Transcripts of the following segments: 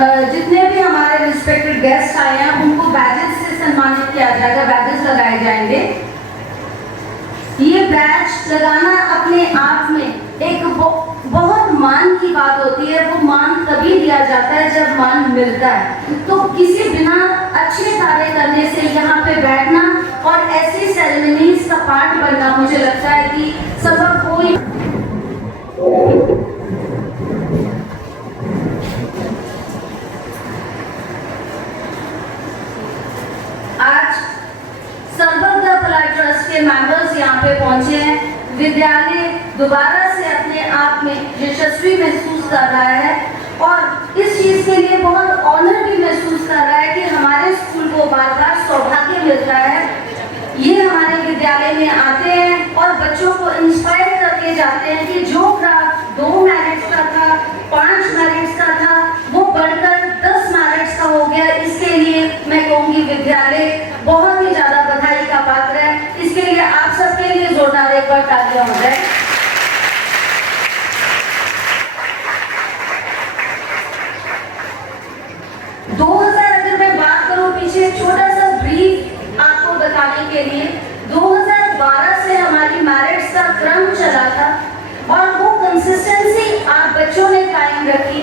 जितने भी हमारे रिस्पेक्टेड गेस्ट आए हैं उनको बैजेस से सम्मानित किया जाएगा, बैजेस लगाए जाएंगे। ये बैज लगाना अपने आप में एक बहुत मान की बात होती है। वो मान तभी दिया जाता है जब मान मिलता है। तो किसी बिना अच्छे कार्य करने से यहाँ पे बैठना और ऐसी सेरेमनीज का पार्ट बनना मुझे लगता है कि सबक हो ही। आज संबंध भलाई ट्रस्ट के मेंबर्स यहाँ पे पहुंचे हैं। विद्यालय दोबारा से अपने आप में यशस्वी महसूस कर रहा है और इस चीज के लिए बहुत ऑनर भी महसूस कर रहा है कि हमारे स्कूल को बार बार सौभाग्य मिलता है। ये हमारे विद्यालय में आते हैं और बच्चों को इंस्पायर करके जाते हैं कि जो क्राफ्ट 2 मैरिट्स का था, 5 मैरिट्स का था, वो बढ़कर 10 मैरिट्स का हो गया। इसके लिए मैं कहूँगी विद्यालय बहुत ही ज्यादा बधाई का पात्र है। इसके लिए आप सबके लिए जोरदार एक बार तालियां हो जाए। अगर मैं बात करूं पीछे छोटा सा ब्रीफ आपको बताने के लिए, 2012 से हमारी मैरिट्स का क्रम चला था और वो कंसिस्टेंसी आप बच्चों ने कायम रखी।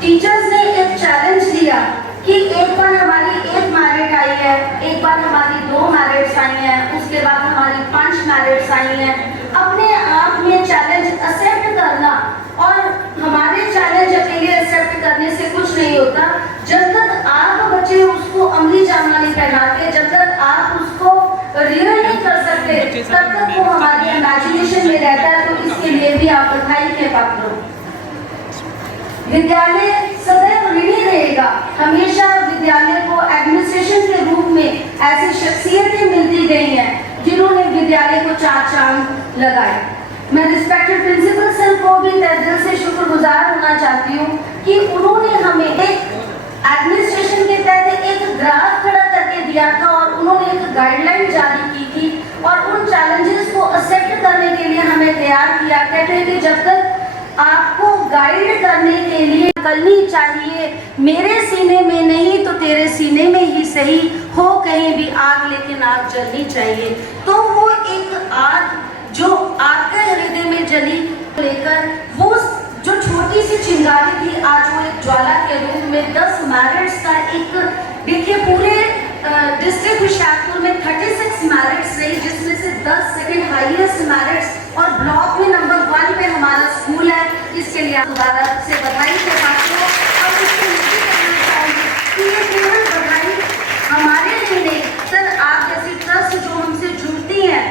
टीचर्स ने एक चैलेंज दिया कि एक बार हमारी 1 मैरिट आई है, एक बार हमारी 2 मैरिट्स आई हैं, उसके बाद हमारी 5 मैरिट्स आई हैं। अपने आप में चैलेंज एक्सेप्ट करना, और हमारे चैलेंज अकेले एक्सेप्ट करने से कुछ नहीं होता। जब तक आप बच्चे उसको अमली जामा नहीं पहनाते, जब तक आप उसको रियल नहीं कर सकते, तब तक वो हमारी इमेजिनेशन में रहता है। तो इसके लिए भी आप बधाई के पात्र हो। विद्यालय सदैव ऋणी रहेगा। हमेशा विद्यालय को एडमिनिस्ट्रेशन के रूप में ऐसी शख्सियतें मिलती गई हैं जिन्होंने विद्यालय को 4 चांद लगाए। मैं रिस्पेक्टेड प्रिंसिपल सर को भी तहे दिल से शुक्रगुजार होना चाहती हूँ कि उन्होंने हमें एक एडमिनिस्ट्रेशन के तहत एक ग्राफ खड़ा करके दिया था और उन्होंने एक गाइडलाइन जारी की थी और उन चैलेंजेस को एक्सेप्ट करने के लिए हमें तैयार किया। कहते हैं कि जब तक आपको गाइड करने के लिए करनी चाहिए, मेरे सीने में नहीं तो तेरे सीने में ही सही हो कहीं भी आग, लेकिन आग जलनी चाहिए। तो वो एक आग जो आपके हृदय में जली लेकर वो जो छोटी सी चिंगारी थी, आज वो एक ज्वाला के रूप में 10 मैरिट्स का एक, देखिए पूरे डिस्ट्रिक्ट हुशियारपुर में 36 मैरिट्स रही, जिसमें से 10 सेकंड हाईएस्ट मैरिट्स और ब्लॉक में नंबर 1 पे हमारा स्कूल है। इसके लिए आप दोबारा से बधाई के साथ हो। और इसको ये कहना चाहूँगी कि ये केवल बधाई हमारे लिए नहीं, सर आप जैसी ट्रस्ट जो हमसे जुड़ती है।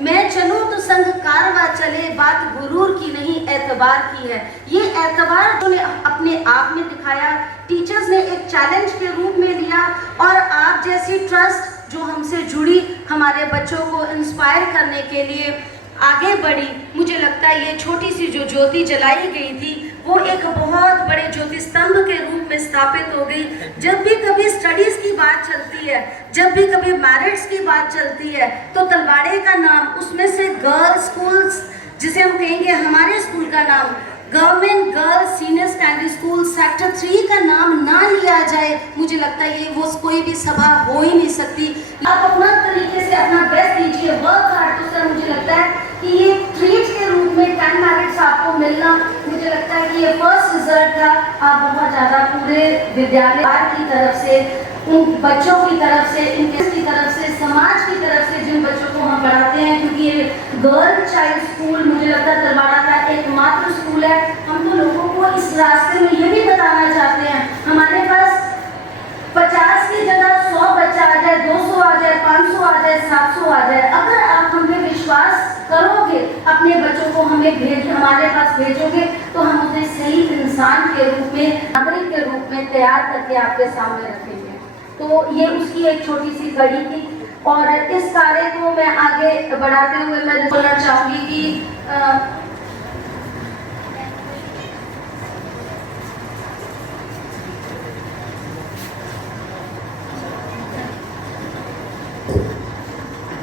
मैं चलूँ तो संग कारवा चले, बात गुरूर की नहीं एतबार की है। ये एतबार जो ने अपने आप में दिखाया, टीचर्स ने एक चैलेंज के रूप में लिया और आप जैसी ट्रस्ट जो हमसे जुड़ी, हमारे बच्चों को इंस्पायर करने के लिए आगे बढ़ी। मुझे लगता है ये छोटी सी जो ज्योति जलाई गई थी वो एक बहुत बड़े ज्योति स्तंभ के रूप में स्थापित हो गई। जब भी कभी स्टडीज की बात चलती है, जब भी कभी मैरिट्स की बात चलती है, तो तलवाड़े का नाम, उसमें से गर्ल्स स्कूल्स जिसे हम कहेंगे, हमारे स्कूल का नाम government girls senior secondary school sector 3 का नाम ना लिया जाए, मुझे लगता है ये वो कोई भी सभा हो ही नहीं सकती। आप अपना तरीके से अपना बेस्ट दीजिए, वर्क हार्ड। तो सर मुझे लगता है कि ये ट्रीट के रूप में 10 मैरिट्स आपको मिलना, मुझे लगता है कि ये फर्स्ट रिजल्ट था। आप बहुत ज़्यादा पूरे विद्यालय की तरफ से, उन बच्चों की तरफ से, इनके की तरफ से, समाज की तरफ से जिन बच्चों को हम पढ़ाते हैं, क्योंकि ये गर्ल चाइल्ड स्कूल मुझे लगता है तलवाड़ा का एकमात्र स्कूल है। हम तो लोगों को इस रास्ते में ये भी बताना चाहते हैं, हमारे पास 50 की जगह 100 बच्चा आ जाए, 200 आ जाए, 500 आ जाए, 700 आ जाए, अगर आप हम पे विश्वास करोगे, अपने बच्चों को हमारे पास भेजोगे, तो हम उन्हें सही इंसान के रूप में, नागरिक के रूप में तैयार करके आपके सामने रखेंगे। तो ये उसकी एक छोटी सी कड़ी थी और इस कार्य को मैं आगे बढ़ाते हुए मैं बोलना चाहूँगी कि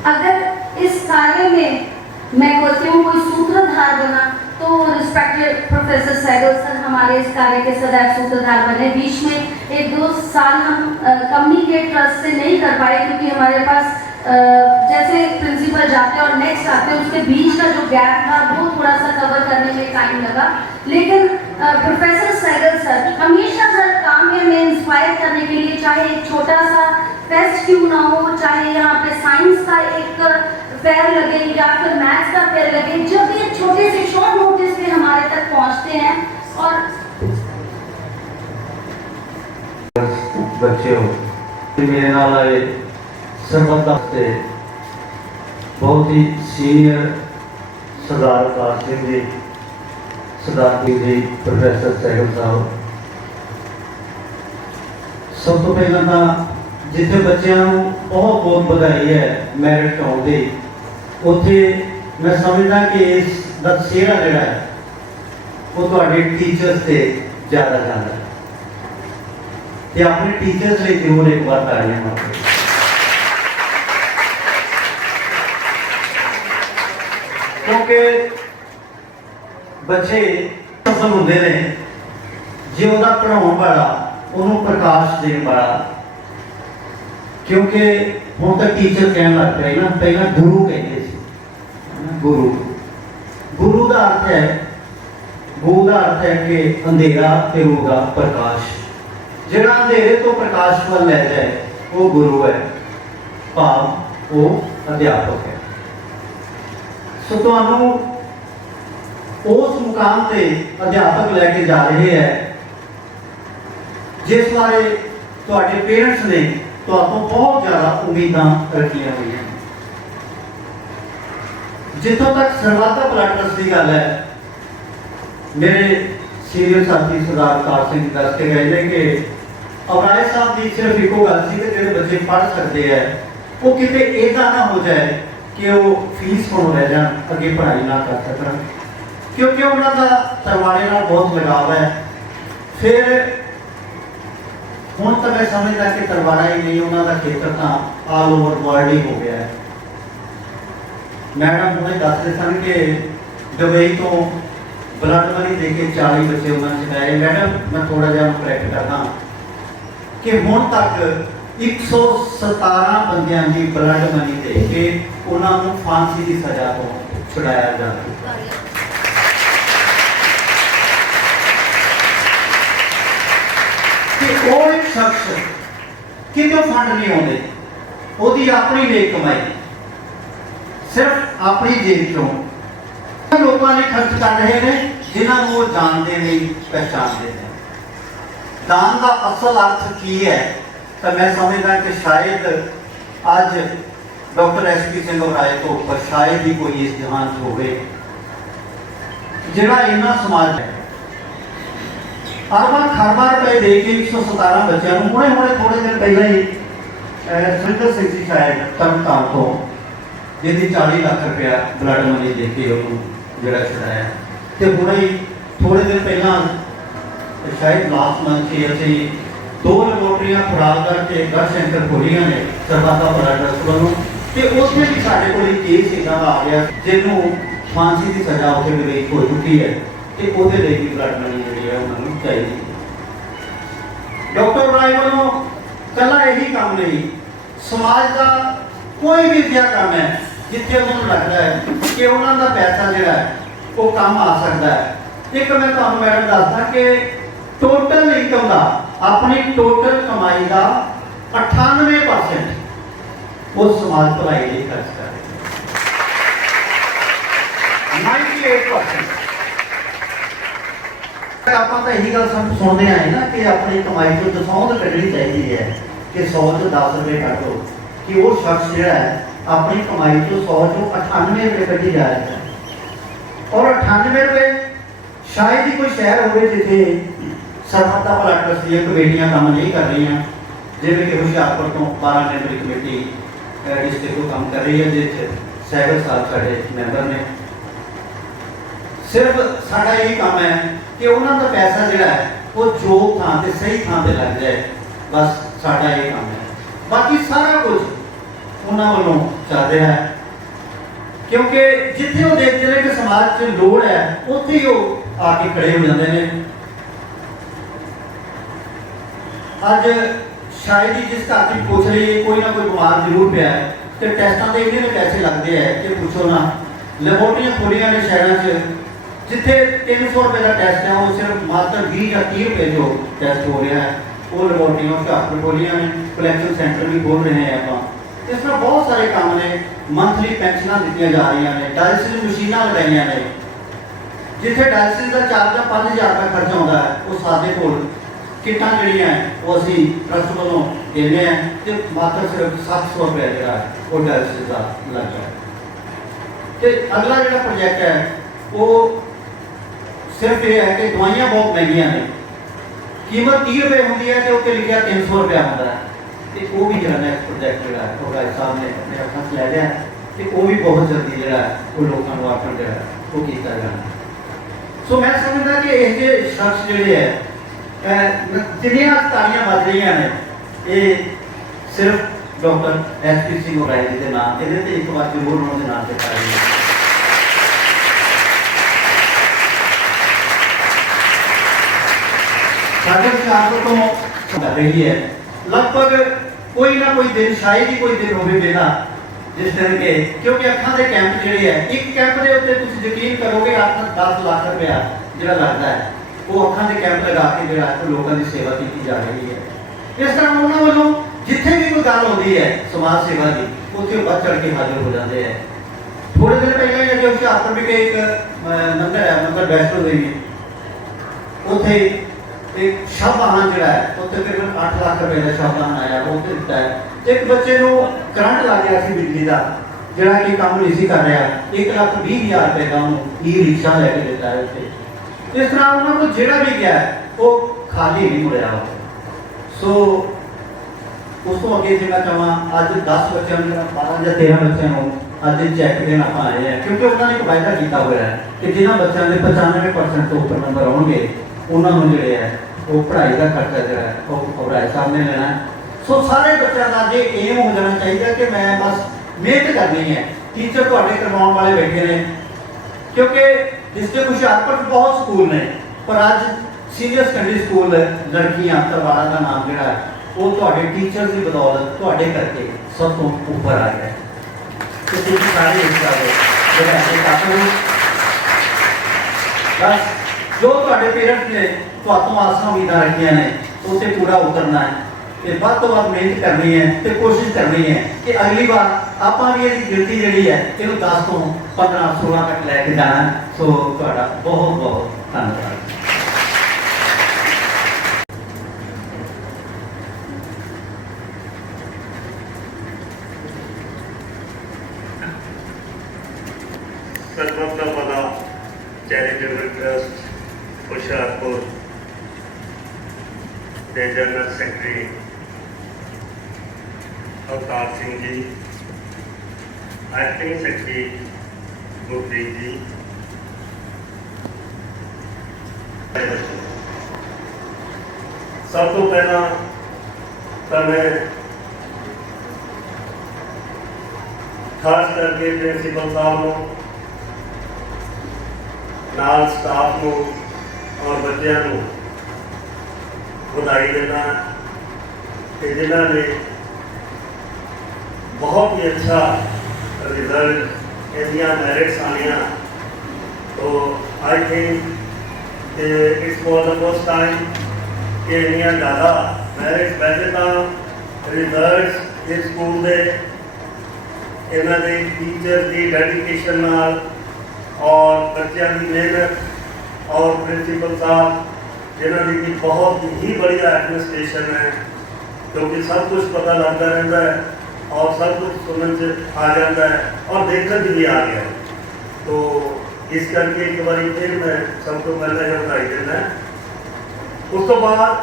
अगर इस कार्य में मैं कहती हूँ कोई सूत्रधार बना, तो रिस्पेक्टेड प्रोफेसर सहगल सर हमारे इस कार्य के सदैव सूत्रधार बने। बीच में 1-2 साल हम कम्युनिकेट ट्रस्ट से नहीं कर पाए क्योंकि हमारे पास जैसे प्रिंसिपल जाते हैं और नेक्स्ट आते हैं, उसके बीच का जो गैप था वो थोड़ा सा कवर करने में टाइम लगा। लेकिन प्रोफेसर सहगल सर हमेशा हर काम में हमें इंस्पायर करने के लिए, चाहे एक छोटा सा फेस्ट क्यों ना हो, चाहे यहाँ पे साइंस का एक फेयर लगे या फिर मैथ्स का फेयर लगे, जब भी एक छोटे से शॉर्ट नोटिस पे हमारे तक पहुँचते हैं और बच्चे हो मेरे नाल आए संबंध से बहुत ही सीनियर सरदार अवतार सिंह जी, सरदार जी, प्रोफेसर सहगल साहब। सब तो पहला तो जिथे बच्चों बहुत बहुत बधाई है मैरिट आने की, उत्थे मैं समझदा कि इस दा सेहरा जिहड़ा है वो तुहाडे टीचर्स से ज़्यादा जाता है। ते अपने टीचर्स लिए जरूर एक बार ताड़ियां मारो। क्योंकि बच्चे सफल होंगे ने जो उहदा पढ़ाउण वाला उन्होंने प्रकाश देने वाला। क्योंकि हुण तो टीचर कहन लग पे ना, पहला गुरु कहते थे। गुरु गुरु का अर्थ है, गुरु का अर्थ है कि अंधेरा ते होगा प्रकाश। जिहड़ा अंधेरे तो प्रकाश वाल ले जाए वो गुरु है, भाव वो अध्यापक है। सो तुहानू उस मुकाम से अध्यापक लैके जा रहे हैं जिस बारे तुहाडे पेरेंट्स ने तुहाडों बहुत ज़्यादा उम्मीदां रखियां हुई हैं। जितों तक सरबत भला ट्रस्ट की गल है, मेरे सीनियर साथी सरदार अवतार सिंह दस के गए हैं कि अवराए साहब की सिर्फ एको गल सी कि जो बच्चे पढ़ सकते हैं वो किते ऐसा ना हो जाए कि वो फीस को रह जाए, अगे पढ़ाई ना कर सकन, क्योंकि उन्होंने तरवाड़े नाल बहुत लगाव है। फिर हुण तो मैं समझदा कि तरवाड़ा ही नहीं, उन्होंने खेतर तो ऑल ओवर वर्ल्ड ही हो गया है। मैडम हुणे दस रहे सन कि दुबई तो ब्लड मनी दे के 40 बच्चे उन्होंने छुड़ाए। मैडम मैं थोड़ा जहा करैक्ट करना कि हुण तक 117 बंदियां की ब्लड मनी दे के उन्होंने फांसी की सजा तो छुड़ाया जा चुका है। कोई शख्स कितों फंड नहीं आते, उसकी अपनी नेक कमाई सिर्फ अपनी जेब चों लोगों ने खर्च कर रहे हैं जिन्होंने वो जानते नहीं, पहचानते हैं। दान का असल अर्थ की है तो मैं समझदा कि शायद अज डॉक्टर SP सिंह राय तो ऊपर शायद ही कोई इस जहान च होवे जिहड़ा इन्ना समाज है अरबां खरबां रुपए दे के 117 बच्चों को हुणे थोड़े दिन पहले ही सुरिंदर सिंह जी शायद तरनताਰਨ तो जिहदी 40 लाख रुपया ब्लड मनी दे के उन्होंने जिहड़ा छुड़ाया। तो हुणे ही थोड़े दिन पहला शायद लास्ट मंथ से असीं 2 लैबोरेटरियां फड़ालगढ़ के गढ़शंकर खोलियां ने सरबत भला ट्रस्ट वालों, तो उसमें भी साढ़े को केस इदा आ गया जिन्हों फांसी की सजा उत्थे रिलीज हो चुकी है। तो वो भी ब्लड मनी जी है उन्होंने चाहिए। डॉक्टर राय वालों कला यही काम नहीं, समाज का कोई भी ऐसा काम है जिथे उन्होंने लगता है कि उन्होंने पैसा जो है वो काम आ सकता है। एक मैं तुहानू मैडम दसदा कि टोटल इनकम का अपनी टोटल कमाई का 98% वो समाज भलाई लिए खर्च कर रहे हैं। 98% आप यही गल सुनते आए ना कि अपनी कमाई को दसौंध कढ़नी चाहिए है कि 100 चो 10 रुपए कट दो, कि वो शख्स जो है अपनी कमाई को 100 चो 98 रुपए कटी जा रहा है। और 98 रुपए शायद ही कोई शहर हो जिथे सरबत भला ट्रस्ट दी कमेटियां काम नहीं कर रही हैं, जिवें कि हुशियारपुर तो 12 मैंबरी कमेटी डिस्ट्रिक्ट को काम कर रही है, जिस सहगल साहब साडे मैंबर ने। सिर्फ साडा यही काम है कि उन्होंने का पैसा जोड़ा है वो जो थां ते सही थां ते लग जाए, बस साडा ये काम है। बाकी सारा कुछ उन्होंने वालों चल रहा है, क्योंकि जिथे वो देखते हैं कि समाज च लोड़ है उत्थे ही वो आके खड़े हो जाते हैं। ਅੱਜ शायद ही जिस घर की पुछ रही है कोई ना कोई बीमार जरूर पिया है तो टेस्टां के इन्ने पैसे लगते हैं कि पूछो ना। लेबोरेटरियां खोलियां ने शहरों से जिथे 300 रुपए का टेस्ट है वो सिर्फ मात्र 20 या 30 रुपए जो टेस्ट हो रहा है वो लेबोरेटरियां हुशियारपुर खोलियां ने, कलैक्शन सेंटर भी खोल रहे हैं आप। इस तरह बहुत सारे काम ने, मंथली पेंशनां दी जा रही ने, डायलिसिस मशीनां लगाई ने, जिथे डायलिसिस का चार्ज 5000 रुपये खर्च आता है वो साडे कोल किटां जिहड़ियां वो असीं ट्रस्ट वालों देने हैं तो मात्र सिर्फ 700 रुपये जो है वो डायलिसिस का लगता है। तो अगला जो प्रोजेक्ट है वो सिर्फ ये है कि दवाइयाँ बहुत महंगिया ने, कीमत 30 रुपये होती है तो उत्ते लिखा 300 रुपया होता है। तो वो भी जो नेक्स्ट प्रोजेक्ट जो है वो भाई साहब ने अपने हथों से लै लिया तो वो भी बहुत जल्दी जो है वो लोगों को आखण जो है वो किया जाना। सो मैं समझदा कि ये शख्स जोड़े है जिन्नियां तालियां बज रही ने ये सिर्फ डॉक्टर SP सिंह ओराई जी के नाम ये एक बार जरूर उन्होंने नाम से पाई साढ़े तो कर रही है। लगभग कोई ना कोई दिन शायद ही कोई दिन होवे बेला जिस दिन के क्योंकि अखां दे कैंप जिहड़े है एक कैंप के उत्ते तुसीं यकीन करोगे 8-10 लाख रुपया जिहड़ा लगता है वो अखां दे कैंप लगा के जो लोगों की सेवा की जा रही है। इस तरह उन्होंने वालों जिथे भी कोई गल होती है समाज सेवा की उत्थे बढ़ चढ़ के हाजिर हो जाते हैं। थोड़े दिन पहले ही अजे हुशियारपुर भी एक मंदिर है मंदिर वैष्णो देवी उत्थे एक शववाहन जो है वो तकरीबन 8 लाख रुपए का शववाहन आया वो दिता है। एक बच्चे को करंट लग गया बिजली का जोड़ा कि काम नहीं कर रहा 1,20,000 रुपए का उन्होंने ई रिक्शा लैके दिता है उत्थे। इस तरह उन्होंने को जोड़ा भी गया वो खाली नहीं मुड़िया। सो उस तो अगे जो मैं कहा अज 10 बच्चों 12 या 13 बच्चों अज चैक देना आप आए हैं क्योंकि उन्होंने एक वायदा किया हुआ है कि जिन्होंने बच्चों के 95% तो उपर नंबर आउणगे उन्होंने जोड़े है वो पढ़ाई का खर्चा जो है वो ओराई साहब ने लेना है। सो सारे बच्चों का ये एम हो जाना चाहिए कि मैं बस मेहनत करनी है। टीचर थोड़े करवाने वाले बैठे हैं क्योंकि डिस्ट्रिक्ट हुशियारपुर बहुत स्कूल ने पर अज सीनियर सैकेंडरी स्कूल लड़कियां तलवाड़ा का नाम जोड़ा है वो थोड़े टीचर की बदौलत थोड़े करके सब तो ऊपर आ गया। तो तुम सारे बस जो थोड़े पेरेंट्स ने तो आसा उम्मीदा रखिया ने उसे पूरा उतरना है तो ਵੱਧ ਤੋਂ ਵੱਧ मेहनत करनी है तो कोशिश करनी है कि अगली बार आप भी ये गिनती जी है इन्हों 10 तो 15-16 तक लैके जाना। सो तुहाडा बहुत बहुत धन्यवाद। सरबत का भला चैरिटेबल ट्रस्ट हुशियारपुर के general secretary Avtar Singh ji, acting secretary Gurpreet जी, सब तो पहला तो मैं खास करके प्रिंसीपल साहब को नाल स्टाफ को और बच्चों को बधाई देना कि जिन्होंने बहुत ही अच्छा रिजल्ट इंडिया मैरिट्स आनिया। तो I think it's for the first time कि इंडिया ज़्यादा मैरिट्स वैसे तो रिजल्ट इस स्कूल के इन्हों के टीचर की डेडिकेशन नाल और बच्चों की मेहनत और प्रिंसीपल साहब जिन्होंने की बहुत ही बढ़िया एडमिनिस्ट्रेशन है क्योंकि सब कुछ पता लगता रहता है और सब कुछ सुनने से आ जाता है और देखने भी आ गया। तो इस करके एक बार फिर मैं सबको पहले बधाई देना है। उस तो बाद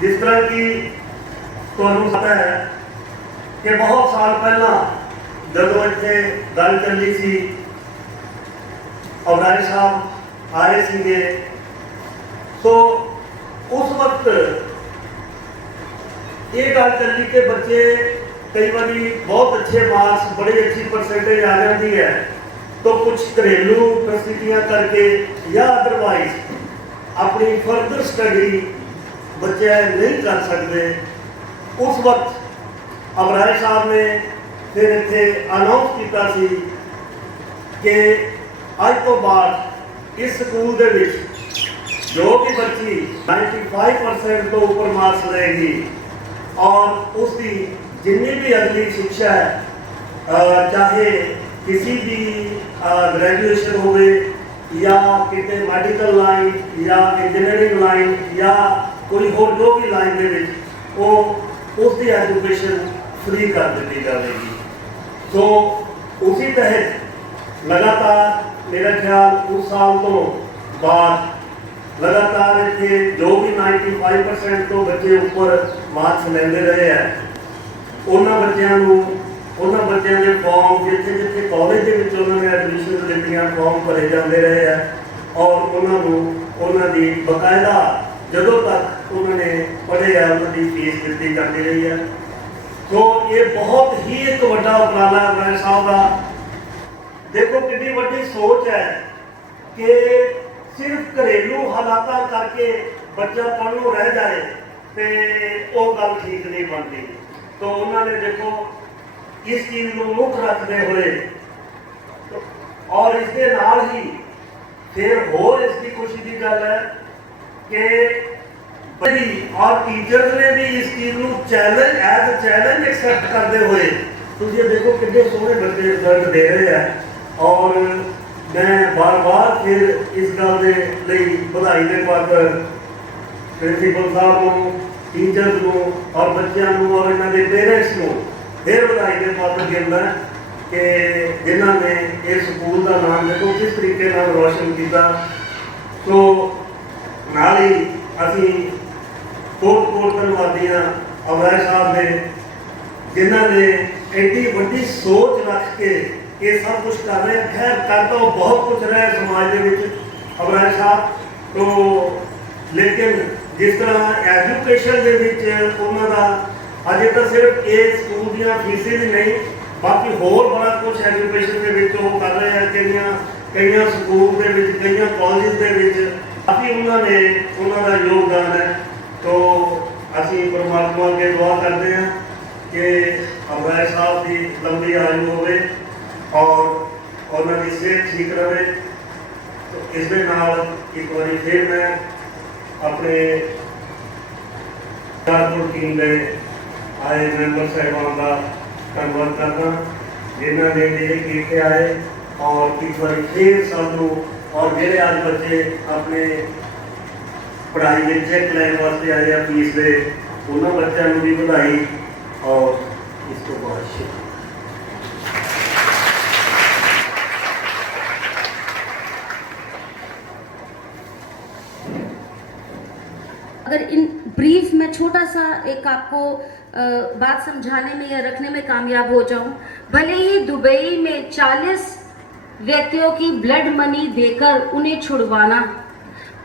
जिस तरह की तो पता है कि बहुत साल पहला जब इतने गल चली सी अवराय साहब आए थे तो उस वक्त ये गल चली कि बच्चे कई बार बहुत अच्छे मार्क्स बड़ी अच्छी परसेंटेज आ जाती है तो कुछ घरेलू परिस्थितियां करके या अदरवाइज अपनी फर्दर स्टडी बच्चे नहीं कर सकते, उस वक्त अबरार साहब ने फिर इत्थे अनाउंस किया सी कि अज तो बाद इस स्कूल दे विच जो भी बच्ची 95% तो ऊपर मार्क्स लेगी और उसकी जितनी भी अगली शिक्षा है, चाहे किसी भी ग्रेजुएशन हो या कितने मेडिकल लाइन या इंजीनियरिंग लाइन या कोई होर जो भी लाइन दे विच वो उसकी एजुकेशन फ्री कर दी जाएगी। तो उसी तहत लगातार मेरा ख्याल उस साल तो बाद लगातार इतने जो भी 95% तो बच्चे ऊपर मार्क्स लेंदे रहे हैं, उन्होंने बच्चों के फॉर्म जिथे जिथे कॉलेज के उन्होंने एडमिशन लिखियाँ फॉर्म भरे जाते रहे हैं और उन्होंने बकायदा जदों तक उन्होंने पढ़े है उन्होंने फीस दी जाती रही है। तो ये बहुत ही एक बड़ा उपराला है साहब का। देखो कितनी बड़ी सोच है कि सिर्फ घरेलू हालात करके बच्चा पढ़नों रह जाए तो वो गल ठीक नहीं बनती। तो उन्होंने देखो इस चीज़ को मुख रखते हुए और इसके नाल ही फिर होर इसकी खुशी की गल है कि और टीचर्स ने भी इस चीज़ को challenge as a challenge accept करते हुए तो ये देखो कितने सोहने बच्चे रिजल्ट दे रहे हैं। और मैं बार बार फिर इस गल के लिए बधाई के पात्र प्रिंसीपल साहब को, टीचर्स को और बच्चों को और इन्होंने पेरेंट्स को फिर बधाई के पात्र देना कि जिन्होंने इस स्कूल का नाम देखो किस तरीके रोशन किया। तो नाल ही असी कोट धन्यवादी हाँ अबरार साहब ने जिन्होंने एडी वड्डी सोच रख के ये सब कुछ कर रहे हैं। खैर कर तो बहुत कुछ रहा है समाज के विच अबरार साहब, तो लेकिन जिस तरह एजुकेशन के विच उन्होंने अजे तो सिर्फ ये स्कूल दी फीसें ही नहीं बाकी होर बड़ा कुछ एजुकेशन के विच वो कर रहे हैं। कई स्कूल के विच कई कॉलेज के विच काफ़ी उन्होंने योगदान है। तो असी परमात्मा के दुआ करते हैं कि अबरार साहब की लंबी आयु होवे और उन्होंने सेहत ठीक रहे। तो इस नाल एक बार फिर मैं अपने टीम के आए मैंबर साहिबान का धन्यवाद करता जिन्होंने मेरे कीते आए और एक बार फिर सबू और मेरे आज बच्चे अपने पढ़ाई में चेक लैन वास्ते आए हैं फीस दे उन्होंने बच्चों को भी बधाई और इसको बहुत शुक्रिया। अगर इन ब्रीफ में छोटा सा एक आपको बात समझाने में या रखने में कामयाब हो जाऊं, भले ही दुबई में 40 व्यक्तियों की ब्लड मनी देकर उन्हें छुड़वाना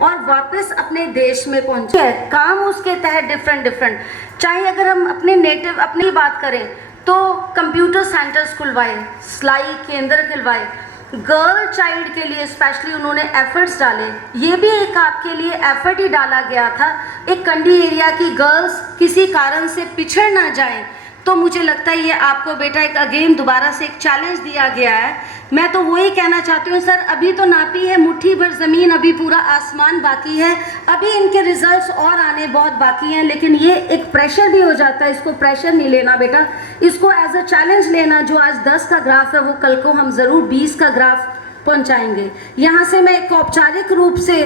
और वापस अपने देश में पहुंचे है, काम उसके तहत डिफरेंट चाहे अगर हम अपने नेटिव अपनी बात करें तो कंप्यूटर सेंटर्स खुलवाए, सिलाई केंद्र खुलवाए, गर्ल चाइल्ड के लिए स्पेशली उन्होंने एफर्ट्स डाले। ये भी एक आपके लिए एफर्ट ही डाला गया था एक कंडी एरिया की गर्ल्स किसी कारण से पिछड़ ना जाएं। तो मुझे लगता है ये आपको बेटा एक अगेन दोबारा से एक चैलेंज दिया गया है। मैं तो वही कहना चाहती हूँ सर, अभी तो नापी है मुट्ठी भर ज़मीन, अभी पूरा आसमान बाकी है, अभी इनके रिजल्ट्स और आने बहुत बाकी हैं। लेकिन ये एक प्रेशर भी हो जाता है, इसको प्रेशर नहीं लेना बेटा, इसको एज अ चैलेंज लेना। जो आज 10 का ग्राफ है वो कल को हम ज़रूर 20 का ग्राफ पहुँचाएँगे। यहाँ से मैं एक औपचारिक रूप से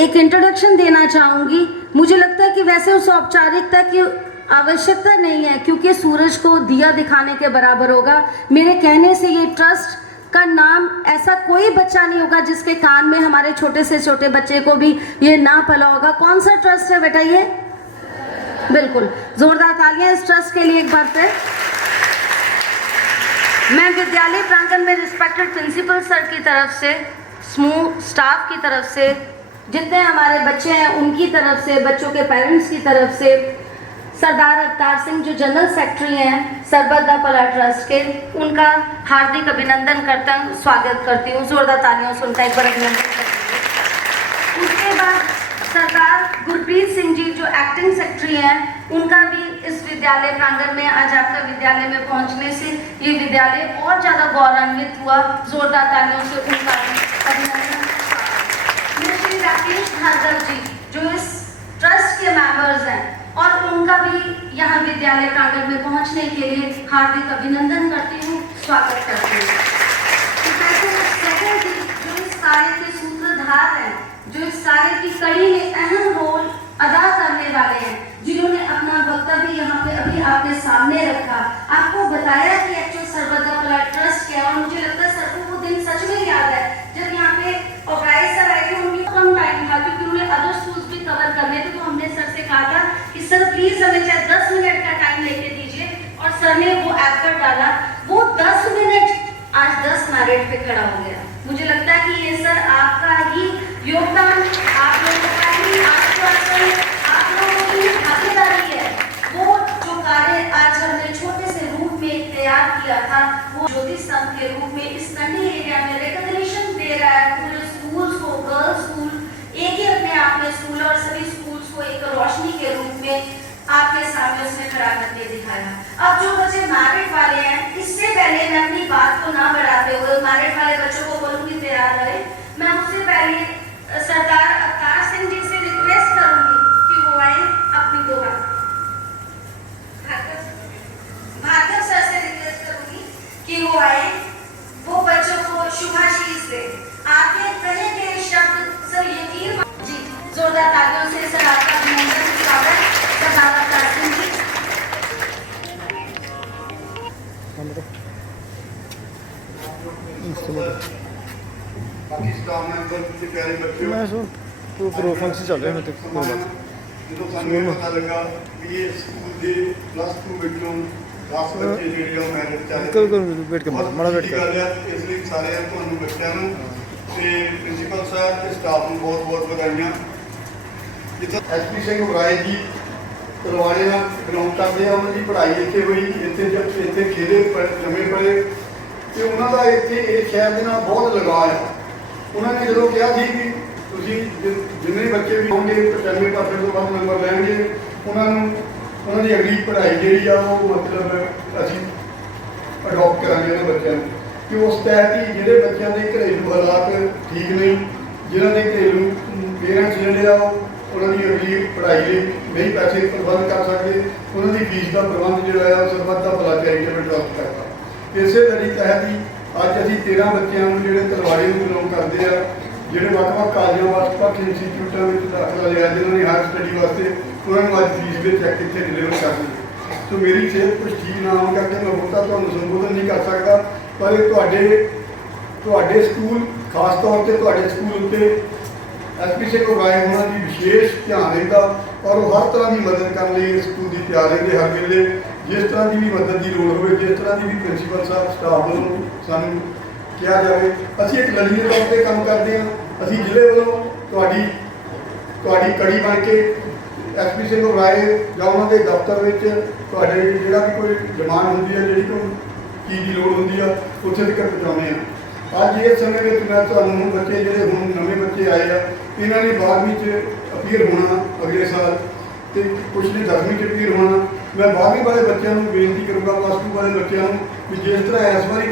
एक इंट्रोडक्शन देना चाहूँगी। मुझे लगता है कि वैसे उस औपचारिकता की आवश्यकता नहीं है क्योंकि सूरज को दिया दिखाने के बराबर होगा। मेरे कहने से ये ट्रस्ट का नाम ऐसा कोई बच्चा नहीं होगा जिसके कान में हमारे छोटे से छोटे बच्चे को भी ये ना पला होगा। कौन सा ट्रस्ट है बेटा ये? बिल्कुल, जोरदार तालियां इस ट्रस्ट के लिए एक बार फिर। मैं विद्यालय प्रांगण में रिस्पेक्टेड प्रिंसिपल सर की तरफ से, समूह स्टाफ की तरफ से, जितने हमारे बच्चे हैं उनकी तरफ से, बच्चों के पेरेंट्स की तरफ से, सरदार अवतार सिंह जो जनरल सेक्रेटरी हैं सरबत दा भला ट्रस्ट के, उनका हार्दिक अभिनंदन करता हूँ, स्वागत करती हूँ। जोरदार तालियों से उनका एक बार अभिनंदन करती हूँ। उसके बाद सरदार गुरप्रीत सिंह जी जो एक्टिंग सेक्रेटरी हैं, उनका भी इस विद्यालय प्रांगण में आज आपका विद्यालय में पहुंचने से ये विद्यालय और ज़्यादा गौरवान्वित हुआ। जोरदार तालियों से उनका भी अभिनंदन। मैं श्री राकेश भार्गव जी जो इस ट्रस्ट के मेंबर्स हैं और उनका भी यहाँ विद्यालय प्रांगण में पहुंचने के लिए हार्दिक अभिनंदन करती हूँ, स्वागत करती हूँ। प्रोफेसर सेठर जी जो इस कार्य के सूत्रधार हैं, जो इस कार्य की कड़ी में अहम रोल अदा करने वाले हैं, जिन्होंने अपना वक्तव्य यहाँ पे अभी आपके सामने रखा, आपको बताया कि एक्चुअल सर्वदा भला ट्रस्ट क्या है। और मुझे लगता है सर को वो दिन सच में याद है जब यहाँ पे ऑर्गेनाइज सर आए थे, उनकी कम टाइम था क्योंकि उन्हें अदर स्कूल्स भी कवर करने थे। तो हमने सर से कहा था कि सर प्लीज हमें चाहे 10 मिनट का टाइम लेके दीजिए, और सर ने वो एफर्ट डाला। वो 10 मिनट आज 10 मिनट पे खड़ा हो गया। मुझे लगता है कि ये सर आपका ही योगदान, आप लोगों का ही आश्वासन, आप लोगों की भागीदारी है। वो जो कार्य आज हमने छोटे से रूप में तैयार किया था, वो ज्योति स्तंभ के रूप में इस कंडी एरिया में रिकॉग्निशन दे रहा है पूरे स्कूल्स को। गर्ल्स स्कूल एक ही अपने आप में स्कूल और सभी स्कूल्स को एक रोशनी के रूप में आपके सामने उसमें खड़ा करके दिखाया। अब जो बच्चे मैरिट वाले हैं, इससे पहले मैं अपनी बात को ना बढ़ाते हुए मैरिट वाले बच्चों को बोलूंगी तैयार रहे। मैं उससे पहले सरदार अवतार सिंह जी से रिक्वेस्ट करूंगी कि वो आए अपनी दो बात। भार्गव सर से रिक्वेस्ट करूंगी कि वो आए, वो बच्चों को शुभाशीष दे। आपके कहे गए शब्द सर यकीन जी, जोरदार तालियों से सर आपका अभिनंदन, स्वागत सरदार अवतार सिंह जी। पाकिस्तान में बहुत प्यारे बच्चे मैं सुन तो प्रो फंक्शन चल रहा है तो कोई बात जो सामने पता लगा कि ये स्कूल के +2 ਵਿੱਚੋਂ 10 ਬੱਚੇ ਜਿਹੜੇ ਉਹ ਮੈਰਿਟ ਚਾਹੇ कल वेट कर माड़ा वेट कर ਇਸ ਲਈ ਸਾਰੇ ਤੁਹਾਨੂੰ ਬੱਚਿਆਂ ਨੂੰ ਤੇ ਪ੍ਰਿੰਸੀਪਲ ਸਾਹਿਬ ਤੇ ਸਟਾਫ ਨੂੰ ਬਹੁਤ ਬਹੁਤ ਵਧਾਈਆਂ। ਜਿੱਥੇ ਐਸਪੀ ਸਿੰਘ ਉਰਾਏ ਜੀ ਤਲਵਾੜੇ ਨਾਲ ਗਰਾਊਂਡ ਕਰਦੇ ਆ, ਉਹਨਾਂ ਦੀ ਪੜ੍ਹਾਈ ਇੱਥੇ ਹੋਈ, ਇੱਥੇ ਖੇਡੇ ਜੰਮੇ ਪੜੇ ਤੇ ਉਹਨਾਂ ਦਾ ਇੱਥੇ ਇਹ ਸ਼ਹਿਰ ਦੇ ਨਾਲ ਬਹੁਤ ਲਗਾਅ ਆ। ਉਹਨਾਂ ਨੇ ਜਦੋਂ ਕਿਹਾ ਸੀ ਕਿ ਤੁਸੀਂ ਜਿੰਨੇ ਬੱਚੇ ਵੀ ਹੋਣਗੇ 95% ਤੋਂ ਵੱਧ ਨੰਬਰ ਲੈਣਗੇ, ਉਹਨਾਂ ਦੀ ਅਗਲੀ ਪੜ੍ਹਾਈ ਜਿਹੜੀ ਆ ਉਹ ਮਤਲਬ ਅਸੀਂ ਅਡੋਪਟ ਕਰਾਂਗੇ ਉਹਨਾਂ ਬੱਚਿਆਂ ਨੂੰ, ਕਿ ਉਸ ਤਹਿਤ ਹੀ ਜਿਹੜੇ ਬੱਚਿਆਂ ਦੇ ਘਰੇਲੂ ਹਾਲਾਤ ਠੀਕ ਨਹੀਂ, ਜਿਨ੍ਹਾਂ ਦੇ ਘਰੇਲੂ ਪੇਰੈਂਟਸ ਜਿਹੜੇ ਆ ਉਹਨਾਂ ਦੀ ਅਗਲੀ ਪੜ੍ਹਾਈ ਲਈ ਨਹੀਂ ਪੈਸੇ ਪ੍ਰਬੰਧ ਕਰ ਸਕਦੇ, ਉਹਨਾਂ ਦੀ ਫੀਸ ਦਾ ਪ੍ਰਬੰਧ ਜਿਹੜਾ ਆ ਉਹ ਸਰਬੱਤ ਦਾ ਭਲਾ ਚੈਰੀਟੇਬਲ ਟਰੱਸਟ ਕਰਦਾ। ਇਸੇ ਲੜੀ ਤਹਿਤ ਹੀ ਅੱਜ ਅਸੀਂ 13 ਬੱਚਿਆਂ ਨੂੰ ਜਿਹੜੇ ਤਲਵਾੜੇ ਨੂੰ ਬਿਲੋਂਗ ਕਰਦੇ ਆ, ਜਿਹੜੇ ਵੱਖ-ਵੱਖ ਕਾਲਜਾਂ ਵੱਖ-ਵੱਖ ਇੰਸਟੀਚਿਊਟਾਂ ਵਿੱਚ ਦਾਖਲਾ ਲਿਆ, ਜਿਨ੍ਹਾਂ ਨੇ ਹਾਇਰ ਸਟੱਡੀ ਵਾਸਤੇ, ਉਹਨਾਂ ਨੂੰ ਅੱਜ ਫੀਸ ਦੇ ਚੈੱਕ ਇੱਥੇ ਡਿਲੀਵਰ ਕਰ ਦਿੱਤੇ। ਸੋ ਮੇਰੀ ਸਿਹਤ ਕੁਛ ਠੀਕ ਨਾ ਹੋਣ ਕਰਕੇ ਮੈਂ ਬਹੁਤਾ ਤੁਹਾਨੂੰ ਸੰਬੋਧਨ ਨਹੀਂ ਕਰ ਸਕਦਾ, ਪਰ ਇਹ ਤੁਹਾਡੇ ਸਕੂਲ, ਖਾਸ ਤੌਰ 'ਤੇ ਤੁਹਾਡੇ ਸਕੂਲ ਉੱਤੇ ਐਸਪੀ ਸਿੰਘ ਉਰਾਏ ਹੋਣਾ ਦੀ ਵਿਸ਼ੇਸ਼ ਧਿਆਨ ਰਹਿੰਦਾ, ਔਰ ਉਹ ਹਰ ਤਰ੍ਹਾਂ ਦੀ ਮਦਦ ਕਰਨ ਲਈ ਇਸ ਸਕੂਲ ਦੀ ਤਿਆਰ ਰਹਿੰਦੇ ਹਰ ਵੇਲੇ। ਜਿਸ ਤਰ੍ਹਾਂ ਦੀ ਵੀ ਮਦਦ ਦੀ ਲੋੜ ਹੋਵੇ, ਜਿਸ ਤਰ੍ਹਾਂ ਦੀ ਵੀ ਪ੍ਰਿੰਸੀਪਲ ਸਾਹਿਬ ਸਟਾਫ ਵੱਲੋਂ ਸਾਨੂੰ ਕਿਹਾ ਜਾਵੇ, ਅਸੀਂ ਇੱਕ ਲੜੀ ਦੇ ਤੌਰ 'ਤੇ ਕੰਮ ਕਰਦੇ ਹਾਂ। ਅਸੀਂ ਜ਼ਿਲ੍ਹੇ ਵੱਲੋਂ ਤੁਹਾਡੀ ਕੜੀ ਬਣ ਕੇ ਐਸਪੀ ਸਿੰਘ ਉਰਾਏ ਜਾਂ ਉਹਨਾਂ ਦੇ ਦਫ਼ਤਰ ਵਿੱਚ ਤੁਹਾਡੇ ਜਿਹੜਾ ਵੀ ਕੋਈ ਡਿਮਾਂਡ ਹੁੰਦੀ ਹੈ, ਜਿਹੜੀ ਕੋਈ ਚੀਜ਼ ਦੀ ਲੋੜ ਹੁੰਦੀ ਆ, ਉੱਥੇ ਤੱਕ ਪਹੁੰਚਾਉਂਦੇ ਹਾਂ। ਅੱਜ ਇਸ ਸਮੇਂ ਵਿੱਚ ਮੈਂ ਤੁਹਾਨੂੰ ਬੱਚੇ ਜਿਹੜੇ ਹੁਣ ਨਵੇਂ ਬੱਚੇ ਆਏ ਆ, ਇਹਨਾਂ ਨੇ 12ਵੀਂ 'ਚ ਅਪੀਅਰ ਹੋਣਾ ਅਗਲੇ ਸਾਲ, ਤੇ ਕੁਛ ਨੇ 10ਵੀਂ 'ਚ ਅਪੀਅਰ ਹੋਣਾ। ਮੈਂ 12ਵੀਂ ਵਾਲੇ ਬੱਚਿਆਂ ਨੂੰ ਬੇਨਤੀ ਕਰੂੰਗਾ, +2 ਵਾਲੇ ਬੱਚਿਆਂ ਨੂੰ, ਵੀ ਜਿਸ ਤਰ੍ਹਾਂ ਇਸ ਵਾਰੀ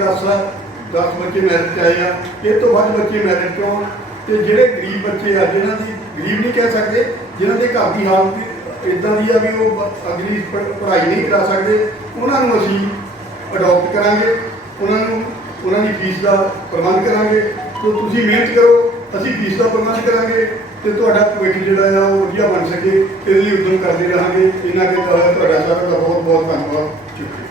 10 ਬੱਚੇ ਮੈਰਿਟ 'ਚ ਆਏ ਆ, ਇਹ ਤੋਂ ਵੱਧ ਬੱਚੇ ਮੈਰਿਟ 'ਚ ਆਉਣ। ਤੇ ਜਿਹੜੇ ਗਰੀਬ ਬੱਚੇ ਆ, ਜਿਨ੍ਹਾਂ ਦੀ ਗਰੀਬ ਨਹੀਂ ਕਹਿ ਸਕਦੇ, ਜਿਨ੍ਹਾਂ ਦੇ ਘਰ ਦੀ ਹਾਲਤ ਇੱਦਾਂ ਦੀ ਆ ਵੀ ਉਹ ਅਗਲੀ ਪੜ੍ਹਾਈ ਨਹੀਂ ਕਰਾ ਸਕਦੇ, ਉਹਨਾਂ ਨੂੰ ਅਸੀਂ ਅਡੋਪਟ ਕਰਾਂਗੇ, ਉਹਨਾਂ ਦੀ ਫੀਸ ਦਾ ਪ੍ਰਬੰਧ ਕਰਾਂਗੇ। ਤੇ ਤੁਸੀਂ ਮਿਹਨਤ ਕਰੋ, ਅਸੀਂ ਫੀਸ ਦਾ ਪ੍ਰਬੰਧ ਕਰਾਂਗੇ, ਤੇ ਤੁਹਾਡਾ ਭਵਿੱਖ ਜਿਹੜਾ ਆ ਉਹ ਵਧੀਆ ਬਣ ਸਕੇ, ਇਹਦੇ ਲਈ ਉਦਮ ਕਰਦੇ ਰਹਾਂਗੇ। ਇਹਨਾਂ ਦੇ ਤੁਹਾਡਾ ਸਾਰਿਆਂ ਦਾ ਬਹੁਤ ਬਹੁਤ ਧੰਨਵਾਦ। ਸ਼ੁਕਰੀਆ।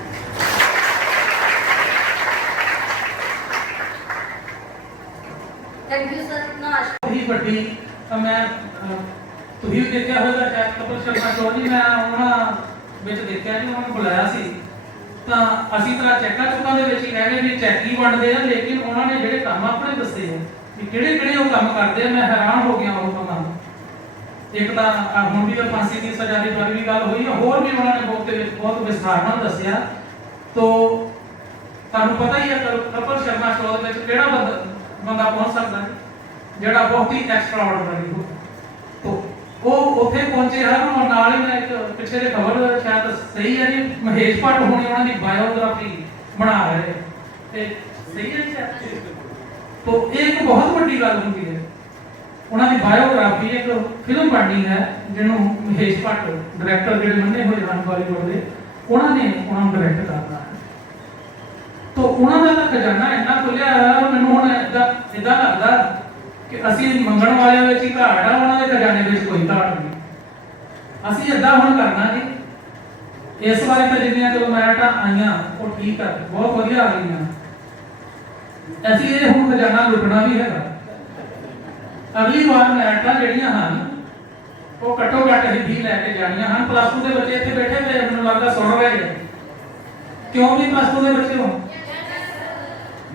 थैंक यू सर, इतना ही ਵੱਡੀ ਮੈਂ ਤੁਸੀਂ ਵੀ ਦੇਖਿਆ ਹੋਵੇਗਾ ਸ਼ਾਇਦ ਕਪਿਲ ਸ਼ਰਮਾ ਸ਼ੋਅ ਜੀ, ਮੈਂ ਉਹਨਾਂ ਵਿੱਚ ਦੇਖਿਆ ਜੀ, ਉਹਨਾਂ ਨੂੰ ਬੁਲਾਇਆ ਸੀ ਤਾਂ ਅਸੀਂ ਤਾਂ ਚੈੱਕਾਂ ਚੁੱਕਾਂ ਦੇ ਵਿੱਚ ਹੀ ਰਹਿ ਗਏ ਵੀ ਚੈੱਕ ਹੀ ਵੰਡਦੇ ਆ, ਲੇਕਿਨ ਉਹਨਾਂ ਨੇ ਜਿਹੜੇ ਕੰਮ ਆਪਣੇ ਦੱਸੇ ਆ ਵੀ ਕਿਹੜੇ ਉਹ ਕੰਮ ਕਰਦੇ ਆ, ਮੈਂ ਹੈਰਾਨ ਹੋ ਗਿਆ ਉਹ ਕੰਮਾਂ ਨੂੰ। ਇੱਕ ਤਾਂ ਹੁਣ ਵੀ ਫਾਂਸੀ ਦੀ ਸਜ਼ਾ ਦੀ ਬਾਰੇ ਵੀ ਗੱਲ ਹੋਈ ਆ, ਹੋਰ ਵੀ ਉਹਨਾਂ ਨੇ ਬਹੁਤ ਵਿਸਥਾਰ ਨਾਲ ਦੱਸਿਆ। ਤੋ ਤੁਹਾਨੂੰ ਪਤਾ ਹੀ ਹੈ ਕਪਿਲ ਸ਼ਰਮਾ ਸ਼ੋਅ ਦੇ ਵਿੱਚ ਕਿਹੜਾ ਬੰਦਾ ਪਹੁੰਚ ਸਕਦਾ ਹੈ ਜਿਹੜਾ ਬਹੁਤ ਹੀ ਐਕਸਟਰਾਆਰਡੀਨਰੀ ਹੋ। तो वो उत्थे पहुंचे हैं और नाल ही मैं एक पिछले जे खबर शायद सही है जी महेश भट्ट होनी उन्होंने बायोग्राफी बना रहे हैं ते सही है शायद तो एक बहुत बड़ी गल होंगी है उन्होंने बायोग्राफी एक फिल्म बननी है जिन्हों महेश भट्ट डायरैक्टर जो मन्ने हुए हैं बॉलीवुड के उन्होंने डायरैक्ट करना है तो उन्होंने तो खजाना इन्ना खुलिया मैनूं हुण इदां लगदा कि ਅਸੀਂ ਮੰਗਣ ਵਾਲਿਆਂ ਵਿੱਚ ਹੀ ਘਾਟ ਆ ਉਹਨਾਂ ਦੇ ਖਜ਼ਾਨੇ ਵਿੱਚ ਕੋਈ ਘਾਟ ਨਹੀਂ ਅਸੀਂ ਇਦਾਂ ਹੁਣ ਕਰਨਾ ਜੀ ਇਸ ਵਾਰੀ ਤਾਂ ਜਿੰਨੀਆਂ ਚਲੋ ਮੈਰਿਟਾਂ ਆਈਆਂ ਉਹ ਠੀਕ ਆ ਬਹੁਤ ਵਧੀਆ ਆ ਗਈਆਂ ਅਸੀਂ ਇਹ ਹੁਣ ਖਜ਼ਾਨਾ ਲੁੱਟਣਾ ਵੀ ਹੈਗਾ ਅਗਲੀ ਵਾਰ ਮੈਰਿਟਾਂ ਜਿਹੜੀਆਂ ਹਨ ਉਹ ਘੱਟੋ ਘੱਟ ਹਿੱਦੀ ਲੈ ਕੇ ਜਾਣੀਆਂ ਹਨ ਪਲੱਸ 2 ਦੇ ਬੱਚੇ ਇੱਥੇ ਬੈਠੇ ਤੇ ਮੈਨੂੰ ਲੱਗਦਾ ਸੁਣ ਰਹੇ ਨੇ ਕਿਉਂ ਵੀ ਪਲੱਸ 2 ਦੇ ਬੱਚੇ ਹੋ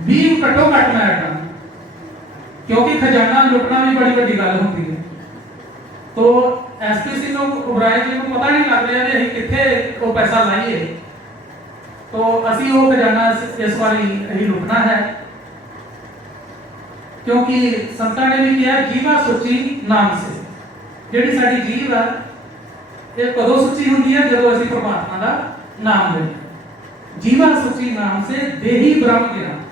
20 ਘੱਟੋ ਘੱਟ ਮੈਰਿਟਾਂ क्योंकि खजाना लुटना भी बड़ी बड़ी गल होती है तो एसपी सिंह उबराय जी को पता नहीं लग रहा कि कितने वो पैसा लाइए तो असी वो खजाना इस बारी ही लुटना है क्योंकि संतां ने भी कहा जीवा सुची नाम से जिहड़ी साडी जीव है ये कदों सुची हुंदी है जदों असी परमात्मा का नाम लेते जीवा सुची नाम से देही ब्रह्म ज्ञान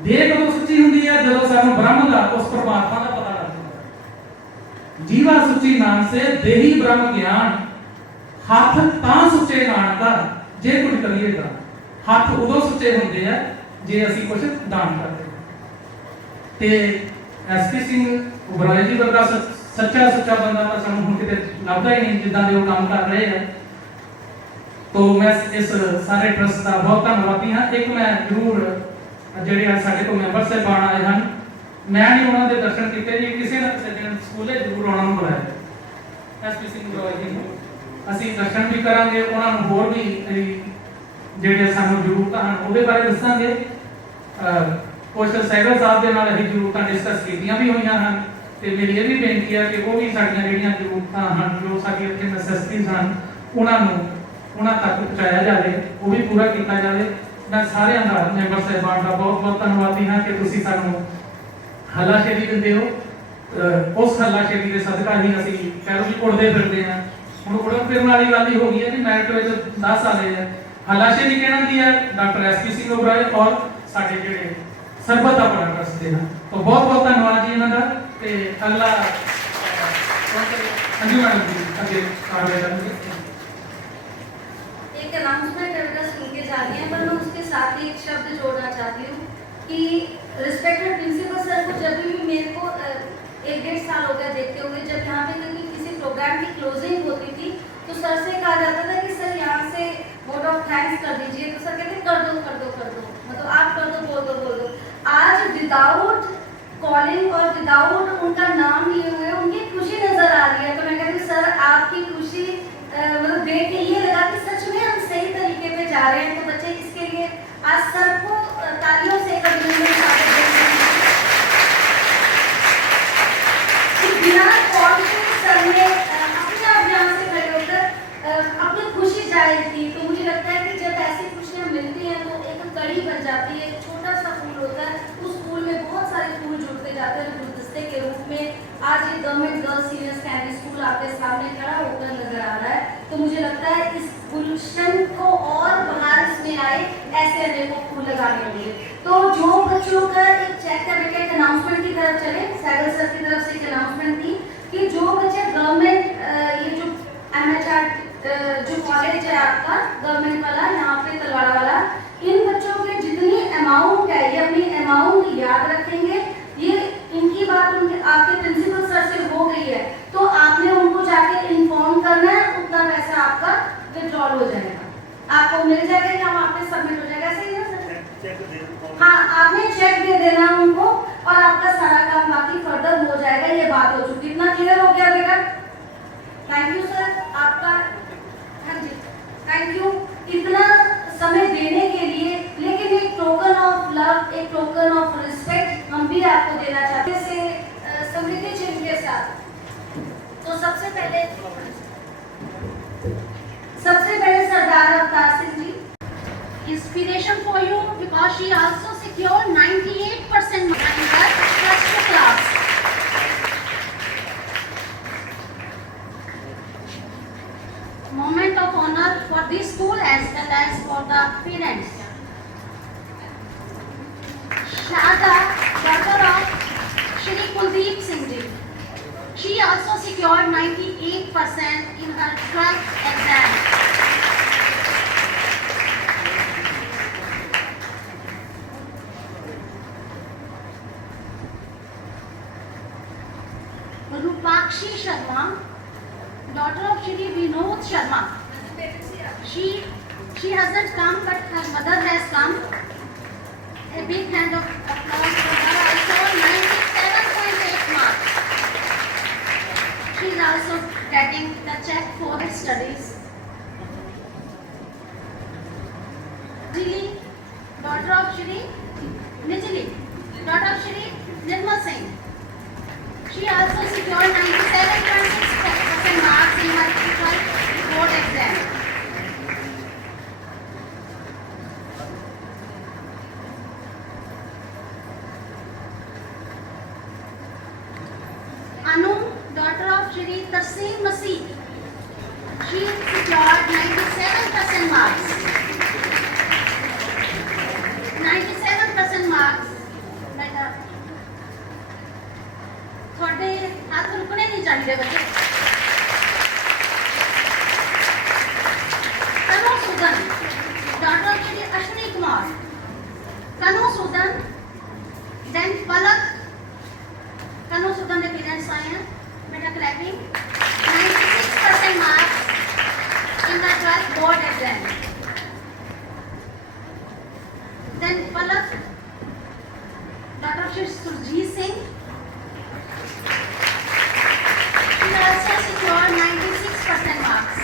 देह कदों सुची हुंदी है जदों सानू ब्रह्म दा उस परमात्मा दा पता लगदा जीवा सुची नाम से देही ब्रह्म ज्ञान हाथ तां सुचे नानका जे कुछ करिए दा हाथ उदों सुचे हुंदे आ जे असी कुछ दान करदे ते एसपी सिंह उबराय जी वर्गा सच्चा बंदा तां सानू हुण किते लभदा ही नहीं जिद्दां दे वो काम कर रहे हैं तो मैं इस सारे ट्रस्ट का बहुत धन्नवादी हाँ एक मैं जरूर ਜਿਹੜੇ ਸਾਡੇ ਕੋਲ ਮੈਂਬਰ ਸਾਹਿਬਾਨ ਆਏ ਹਨ ਮੈਂ ਨਹੀਂ ਉਹਨਾਂ ਦੇ ਦਰਸ਼ਨ ਕੀਤੇ ਜੀ ਕਿਸੇ ਨਾ ਕਿਸੇ ਦਿਨ ਸਕੂਲੇ ਜ਼ਰੂਰ ਆਉਣਾ ਨੂੰ ਬੁਲਾਇਆ ਐਸਪੀ ਸਿੰਘ ਬਰੋਏ ਜੀ ਨੂੰ ਅਸੀਂ ਦਰਸ਼ਨ ਵੀ ਕਰਾਂਗੇ ਉਹਨਾਂ ਨੂੰ ਹੋਰ ਵੀ ਜਿਹੜੇ ਸਾਨੂੰ ਜ਼ਰੂਰਤਾਂ ਹਨ ਉਹਦੇ ਬਾਰੇ ਦੱਸਾਂਗੇ ਪੋਸਟਰ ਸੈਕਟਰ ਸਾਹਿਬ ਦੇ ਨਾਲ ਅਸੀਂ ਜ਼ਰੂਰਤਾਂ ਡਿਸਕਸ ਕੀਤੀਆਂ ਵੀ ਹੋਈਆਂ ਹਨ ਤੇ ਮੇਰੀ ਇਹ ਵੀ ਬੇਨਤੀ ਹੈ ਕਿ ਉਹ ਵੀ ਸਾਡੀਆਂ ਜਿਹੜੀਆਂ ਜ਼ਰੂਰਤਾਂ ਹਨ ਜੋ ਸਾਡੀ ਇੱਥੇ ਨੈਸੈਸਿਟੀਜ਼ ਹਨ ਉਹਨਾਂ ਤੱਕ ਪਹੁੰਚਾਇਆ ਜਾਵੇ ਉਹ ਵੀ ਪੂਰਾ ਕੀਤਾ ਜਾਵੇ मैं सारे मैंबर साहबान का बहुत बहुत धन्यवादी हाँ कि तुसी सानू हलाशेरी दिंदे हो उस हलाशेरी के सदका ही असी कह लो कि उड़ते फिरते हैं हुण उड़न फिरन वाली गल ही हो गई है कि मैरिट विच 10 साल है हलाशेरी कहना दी है डॉक्टर एसपी सिंह उबराय और साडे जिहड़े सरबत दा बड़ा ट्रस्ट दे हैं तो बहुत बहुत धन्यवाद जी इन्हां दा ते अगला अंजू मैडम जी अगे कार्रवाई करेंगे एक अनाउंसमेंट अगर सुन के जा रही है पर मैं उसके साथ ही एक शब्द जोड़ना चाहती हूँ कि रिस्पेक्टेड प्रिंसिपल सर को जब भी मेरे को 1-1.5 साल हो गया देखते हुए जब यहाँ पे कभी किसी प्रोग्राम की क्लोजिंग होती थी तो सर से कहा जाता था कि सर यहाँ से वोट ऑफ थैंक्स कर दीजिए तो सर कहते कर दो मतलब आप कर दो बोल दो आज विदाउट कॉलिंग और विदाउट उनका नाम लिए हुए उनकी खुशी नजर आ रही है तो मैं कहती हूँ सर आपकी खुशी मतलब देख के ये लगा कि सच में हम सही तरीके पे जा रहे हैं तो बच्चे इसके लिए आज सर को तालियों से एक अभिनंदन बिना कॉल के सर ने अपने आप यहाँ से खड़े होकर अपनी खुशी जाहिर की तो मुझे लगता है कि जब ऐसी खुशियाँ मिलती हैं तो एक कड़ी बन जाती है छोटा सा फूल होता है उस फूल में बहुत सारे फूल जुड़ते जाते हैं गुलदस्ते के रूप में आज ये government girls senior secondary school आपके सामने खड़ा होकर नजर आ रहा है तो मुझे लगता है इस गुलशन को और बाहर इसमें आए ऐसे अनेकों फूल लगाने होंगे तो जो बच्चों का एक चेक का बेटा एक अनाउंसमेंट की तरफ चले सैगल सर की तरफ से एक अनाउंसमेंट थी कि जो बच्चे गवर्नमेंट ये जो MHR जो कॉलेज है आपका गवर्नमेंट वाला यहाँ पे तलवाड़ा वाला इन बच्चों के जितनी अमाउंट है ये अपनी अमाउंट याद रखेंगे ये इनकी बात उनके आपके प्रिंसिपल सर से हो गई है तो आपने उनको जाके इन्फॉर्म करना है उतना पैसा आपका विड्रॉल हो जाएगा आपको मिल जाएगा या वहाँ पे सबमिट हो जाएगा सही है सर हाँ आपने चेक दे देना उनको और आपका सारा काम बाकी फर्दर हो जाएगा ये बात हो चुकी इतना क्लियर हो गया बेटा थैंक यू सर आपका हाँ जी थैंक यू इतना समय देने के लिए लेकिन एक टोकन ऑफ लव एक टोकन ऑफ रिस्पेक्ट हम भी आपको देना चाहते हैं से समृद्धि चिन्ह के साथ तो सबसे पहले सरदार Avtar Singh ji Inspiration for you because she also secured 98% in her first class. moment of honor for this school as well as for the parents. Shada, daughter of Shri Kuldeep Singh Ji. She also secured 98% in her 12th exam. Rupakshi Sharma, daughter of Shri Vinod Sharma. She hasn't come, but her mother has come. A big hand of applause for her. Also 97.8 marks. She is also getting the check for her studies. Nijli, daughter of Shri Nijli, daughter of Shri Nirmal Singh. She also secured 97.6% marks in her 12th board exam. Anu, daughter of Shri Tarseem Masih. She secured 97% marks. 97% marks. बेटा थोड़े हाथ रुकने नहीं चाहिए बच्चे. Kanu Sudan, daughter of Shri Ashwini Kumar. Kanu Sudan, then Palak. Kanu Sudan के parents आए हैं. बेटा clapping. 96% marks in the 12th board exam. Then Palak, daughter of Shri Surjit Singh. She also secured 96% marks.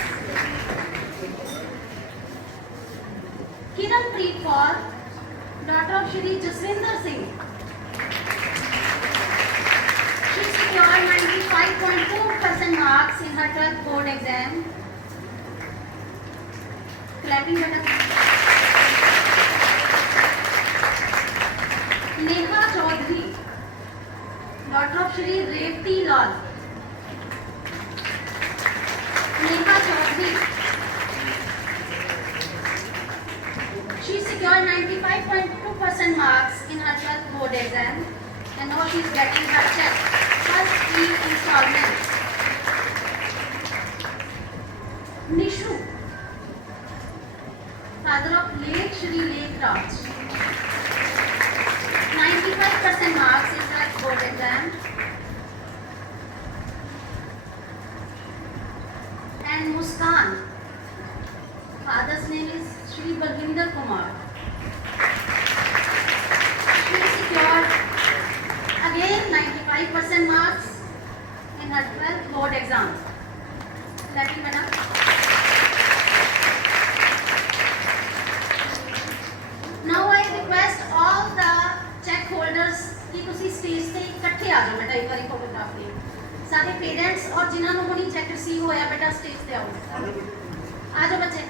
Kiran Preet Kaur, daughter of Shri Jaswinder Singh. She secured 95.2% marks in her 12th board exam. Clapping better. Neha Chaudhary, daughter of Shri Revti Lal. Neha Chaudhary. She secured 95.2% marks in her 12th board exam, and now she is getting her check, first installment. Nishu, father of late Shri Lake Raj. 95% marks in her board exam. And Muskan, father's name is Shri Balvinder Kumar. She secured again 95% marks in her 12th board exam. Clapping madam. Now I request all the check holders कि तुसी stage से इकट्ठे आ जाओ बेटा एक बारी photograph लिए. सारे पेरेंट्स और जिन्हों को नहीं चेक रिसीव होया बेटा स्टेज से आओ. आ जाओ बच्चे.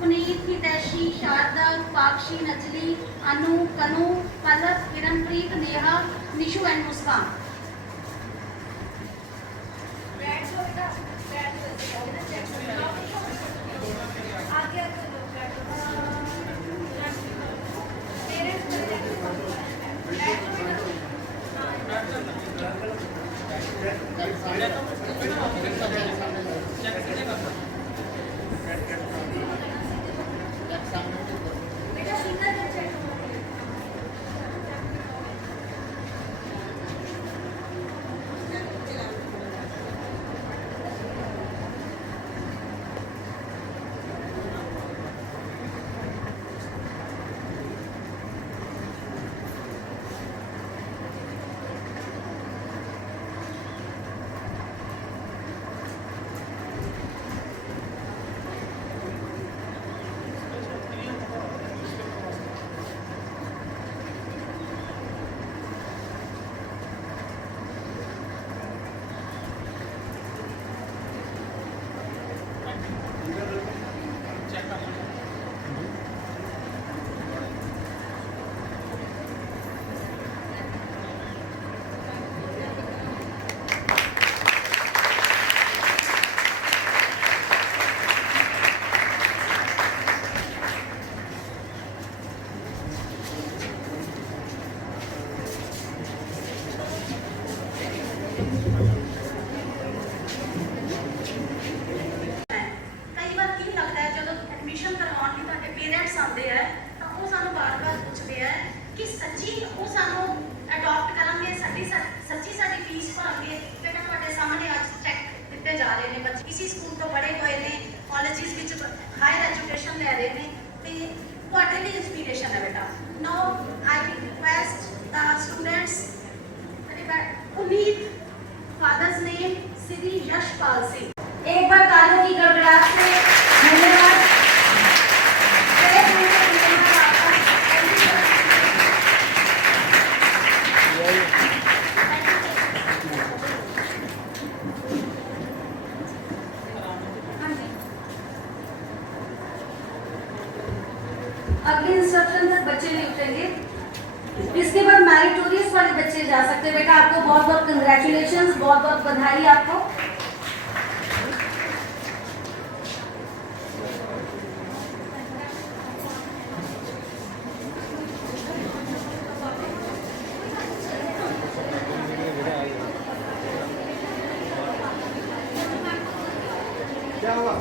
पुनीत, हितैषी, शारदा, रूपाक्षी, नजली, अनु, कनु, पलक, किरणप्रीत, नेहा, निशु एंड मुस्कान. ਲੈ ਰਹੇ ਨੇ ਤੇ ਤੁਹਾਡੇ ਲਈ ਇੰਸਪੀਰੇਸ਼ਨ ਹੈ ਬੇਟਾ। Now I request the students, Umeed, father's name Sri Yashpal Singh। एक बार तालियों की गड़गड़ाहट से धन्यवाद। अगले इंस्ट्रक्शन तक बच्चे नहीं उठेंगे। इसके बाद मैरिटोरियस वाले बच्चे जा सकते हैं। बेटा आपको बहुत बहुत कंग्रेचुलेशंस, बहुत बहुत बधाई आपको। क्या हुआ?